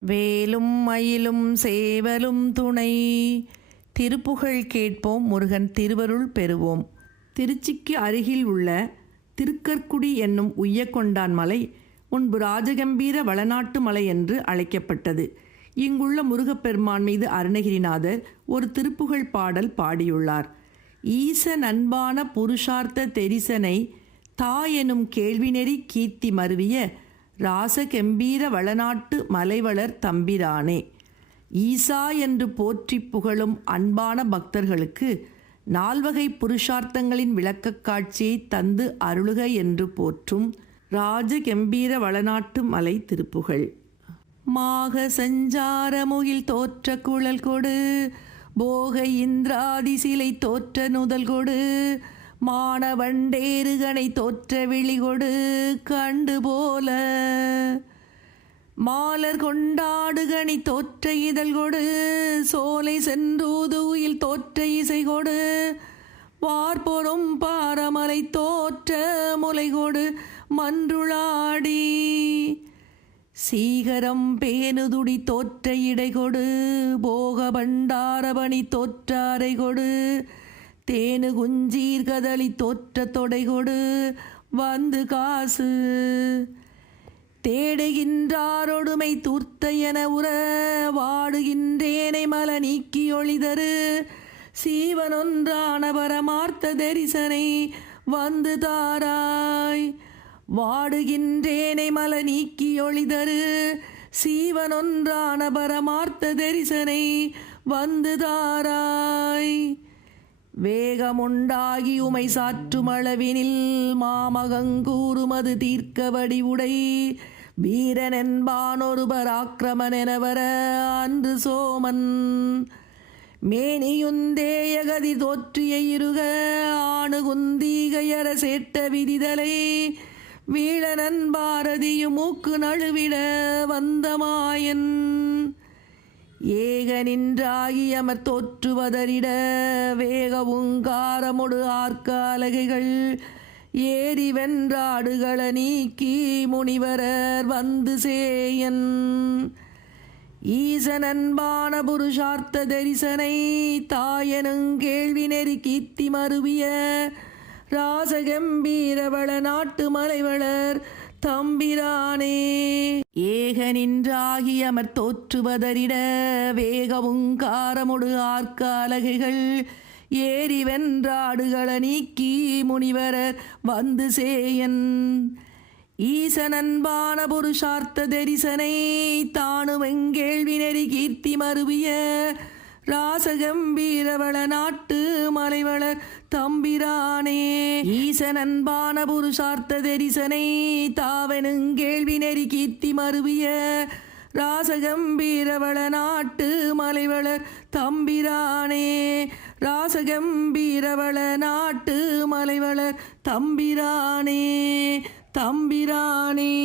வேலும் மயிலும் சேவலும் துணை. திருப்புகழ் கேட்போம் முருகன் திருவருள் பெறுவோம். திருச்சிக்கு அருகில் உள்ள திருக்கற்குடி என்னும் உய்யக்கொண்டான் மலை முன்பு ராஜகம்பீர வளநாட்டு மலை என்று அழைக்கப்பட்டது. இங்குள்ள முருகப்பெருமான் மீது அருணகிரிநாதர் ஒரு திருப்புகழ் பாடல் பாடியுள்ளார். ஈச நண்பான புருஷார்த்த தெரிசனை தா எனும் கேள்விநெறி கீர்த்தி மருவிய ராசகெம்பீர வளநாட்டு மலைவளர் தம்பிரானே. ஈசா என்று போற்றி புகழும் அன்பான பக்தர்களுக்கு நால்வகை புருஷார்த்தங்களின் விளக்கக் காட்சியை தந்து அருளுக என்று போற்றும் ராஜகெம்பீர வளநாட்டு மலை திருப்புகழ் மாக சஞ்சாரமுகில் தோற்ற குழல் கொடு போக இந்திராதி சிலை தோற்ற நுதல் கொடு மாணவன் டேருகனை தோற்ற விழிகொடு கண்டு போல. மாலர் கொண்டாடுகணி தோற்ற இதழ் கொடு. சோலை சென்றூதுயில் தோற்ற இசை கொடு. வார்பொரும் பாரமலை தோற்ற முலை கொடு. மன்றுளாடி. சீகரம் பேணுதுடி தோற்ற இடை கொடு. போக பண்டாரபணி தோற்ற அறை கொடு. தேனு குஞ்சீர் கதளி தோற்ற தொடை கொடு வந்து காசு. தேடுகின்றாரொடுமை தூர்த்த என உற வாடுகின்றேனை மல நீக்கி ஒளிதரு. சீவனொன்றான பரமார்த்த தரிசனை வந்து தாராய். வாடுகின்றேனை மல நீக்கி ஒளிதரு. சீவனொன்றான பரமார்த்த தரிசனை வந்து தாராய். வேகமுண்டாகி உமை சாற்றும் அளவினில் மாமகங்கூறுமது தீர்க்க வடிவுடை வீரனென்பான் ஒரு பராக்கிரமன் எனவர அன்று சோமன். மேனியுந்தேயகதி தோற்றிய இருக ஆணுகுந்தீகையர சேட்ட விதிதலை. வீழனன் பாரதியும் மூக்கு நழுவிட வந்தமாயன். ஏக நின்றாகியமர் தோற்றுவதரிட வேகவுங்காரமொடு ஆர்க்க அலகைகள் ஏறி வென்றாடுகள நீக்கி முனிவரர் வந்து சேயன். ஈசனன்பான புருஷார்த்த தரிசனை தாயனுங் கேள்வி நெறி கீர்த்தி மருவிய ராசகம்பீரவள நாட்டு மலைவளர் தம்பிரானே ஏக தோற்றுவதரிட வேகவும் காரமொடு ஆர்க்க அலகைகள் ஏறி வென்றாடுகள நீக்கி முனிவரர் வந்து சேயன். ஈசனன்பான புருஷார்த்த தரிசனை தானுமெங்கேள்வி நெறி கீர்த்தி மருவிய ராசகம்பீரவள நாட்டு மலைவளர் தம்பிரானே. ஈசனன்பான புருஷார்த்த தரிசனை தாவெனுங்கேள்வி நெறி கீர்த்தி மருவிய ராசகம்பீரவள நாட்டு மலைவளர் தம்பிரானே. ராசகம்பீரவள நாட்டு மலைவளர் தம்பிரானே. தம்பிரானே.